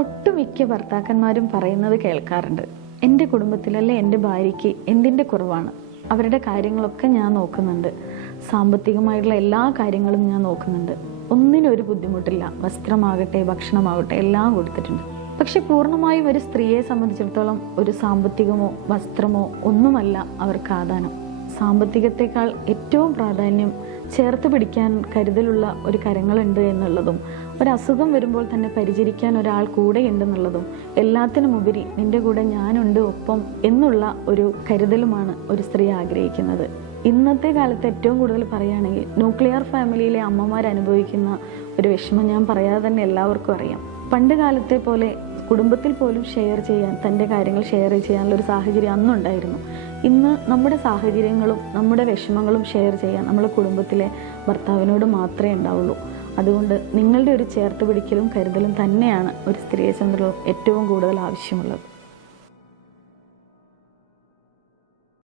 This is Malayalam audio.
ഒട്ടുമിക്ക ഭർത്താക്കന്മാരും പറയുന്നത് കേൾക്കാറുണ്ട്, എൻ്റെ കുടുംബത്തിലല്ലേ എൻ്റെ ഭാര്യയ്ക്ക് എന്തിൻ്റെ കുറവാണ്, അവരുടെ കാര്യങ്ങളൊക്കെ ഞാൻ നോക്കുന്നുണ്ട്, സാമ്പത്തികമായിട്ടുള്ള എല്ലാ കാര്യങ്ങളും ഞാൻ നോക്കുന്നുണ്ട്, ഒന്നിനും ഒരു ബുദ്ധിമുട്ടില്ല, വസ്ത്രമാകട്ടെ ഭക്ഷണമാകട്ടെ എല്ലാം കൊടുത്തിട്ടുണ്ട്. പക്ഷെ പൂർണ്ണമായും ഒരു സ്ത്രീയെ സംബന്ധിച്ചിടത്തോളം ഒരു സാമ്പത്തികമോ വസ്ത്രമോ ഒന്നുമല്ല അവർക്ക് ആദാനം. സാമ്പത്തികത്തെക്കാൾ ഏറ്റവും പ്രാധാന്യം ചേർത്ത് പിടിക്കാൻ കരുതലുള്ള ഒരു കരങ്ങളുണ്ട് എന്നുള്ളതും, ഒരസുഖം വരുമ്പോൾ തന്നെ പരിചരിക്കാൻ ഒരാൾ കൂടെ ഉണ്ടെന്നുള്ളതും, എല്ലാത്തിനുമുപരി നിന്റെ കൂടെ ഞാനുണ്ട് ഒപ്പം എന്നുള്ള ഒരു കരുതലുമാണ് ഒരു സ്ത്രീ ആഗ്രഹിക്കുന്നത്. ഇന്നത്തെ കാലത്ത് ഏറ്റവും കൂടുതൽ പറയുകയാണെങ്കിൽ ന്യൂക്ലിയർ ഫാമിലിയിലെ അമ്മമാർ അനുഭവിക്കുന്ന ഒരു വിഷമം ഞാൻ പറയാതെ തന്നെ എല്ലാവർക്കും അറിയാം. പണ്ട് കാലത്തെ പോലെ കുടുംബത്തിൽ പോലും ഷെയർ ചെയ്യാൻ, തൻ്റെ കാര്യങ്ങൾ ഷെയർ ചെയ്യാനുള്ള ഒരു സാഹചര്യം അന്നുണ്ടായിരുന്നു. ഇന്ന് നമ്മുടെ സാഹചര്യങ്ങളും നമ്മുടെ വിഷമങ്ങളും ഷെയർ ചെയ്യാൻ നമ്മുടെ കുടുംബത്തിലെ ഭർത്താവിനോട് മാത്രമേ ഉണ്ടാവുള്ളൂ. അതുകൊണ്ട് നിങ്ങളുടെ ഒരു ചേർത്ത് പിടിക്കലും കരുതലും തന്നെയാണ് ഒരു സ്ത്രീയെ സംബന്ധിച്ചിടത്തോളം ഏറ്റവും കൂടുതൽ ആവശ്യമുള്ളത്.